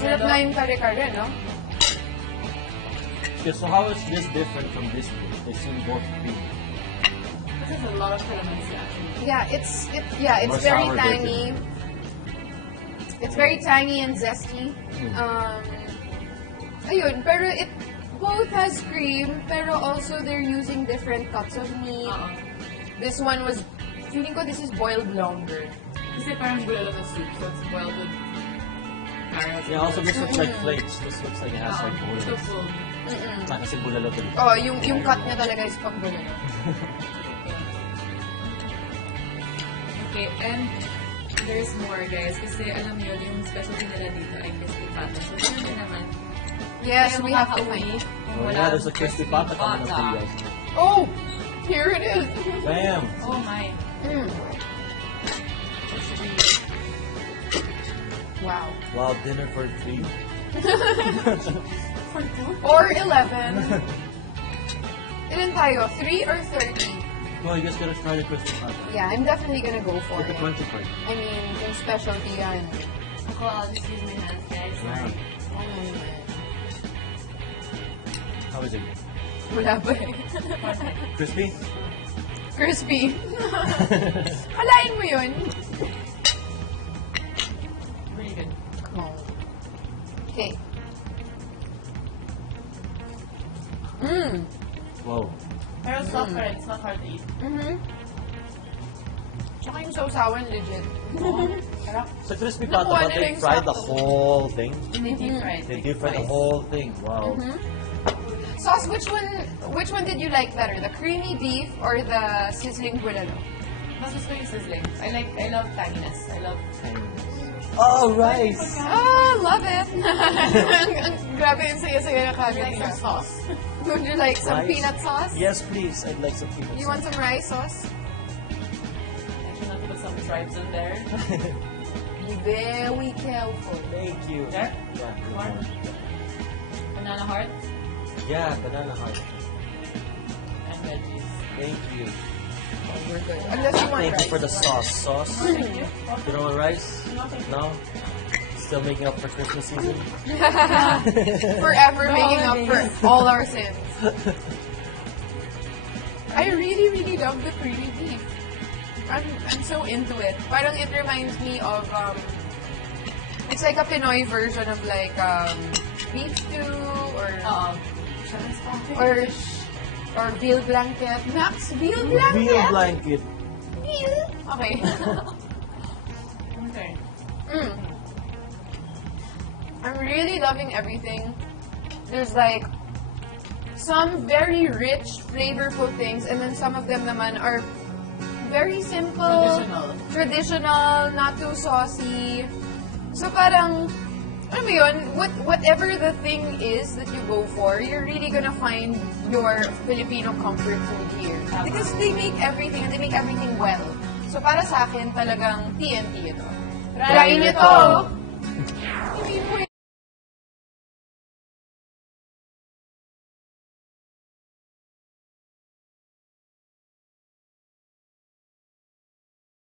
Sarap na yung kare-kare, no? Okay, so how is this different from this food? They seem both creamy. This is a lot of calamansi actually. Yeah, it's More very sour tangy. It's very tangy and zesty. Ayun, pero it both has cream, pero also they're using different cuts of meat. This one was, feeling ko this is boiled longer. Kasi parang bulalo na soup, so it's boiled with carrots. Yeah, also this looks like flakes. This looks like it has like So oils. full. Not kasi bulalo to. Oh, yung cut niya talaga is pang bulalo. Okay, and there's more, guys. Kasi alam niyo, yung specialty nila dito ay crispy pata. So, yun din naman. Yes, Kaya we have to makakauwi find. kung Oh wala yeah, there's a akong crispy pata coming up for you guys. Oh, here it is. Bam! Oh my. Wow. Wow, dinner for 3. For two? Or 11. Ilan tayo? 3 or 30? Well, you just gotta try the crispy pata. Yeah, I'm definitely gonna go for Get the it. crunchy part. I mean, yung specialty yan. Ako, I'll just use my hands, guys. Yeah. Oh my God. How is it? Wala ba eh. Crispy? Crispy. Kalain mo yun. Really good. Oh. Okay. Wow. Pero soft pa rin. It's not hard to eat. Tsaka yung sausawan, legit. Sarap. So crispy pata, Nakuha but nila they yung fried the sakto. whole thing. And they deep fried. They deep fried the whole thing. Wow. Sauce, which one did you like better? The creamy beef or the sizzling bulalo? Mas gusto yung sizzling. I love tanginess. I love... Oh, rice! Oh, love it! Grabe yung saya-saya na kagad Like nila. some sauce. Would you like some Rice? peanut sauce? Yes, please. I'd like some peanut You sauce. want some rice sauce? I should not put some tribes in there. Be very careful. Thank you. There? Yeah, good Heart? one. Banana heart Yeah, banana heart. and veggies. Thank you. We're good. Unless you want Thank you rice. for the sauce. Sauce? Thank you. You don't want rice? No? Still making up for Christmas season? Forever making up for all our sins. I really, really love the creamy beef. I'm so into it. Parang it reminds me of, it's like a Pinoy version of like, beef stew or veal blanket. Max, veal blanket? Veal blanket. Veal? Okay. Okay. I'm really loving everything. There's like some very rich, flavorful things, and then some of them naman are very simple, traditional, not too saucy. So parang, alam mo yun, whatever the thing is that you go for, you're really gonna find your Filipino comfort food here. Because they make everything, and they make everything well. So para sa akin, talagang TNT ito. Try nito!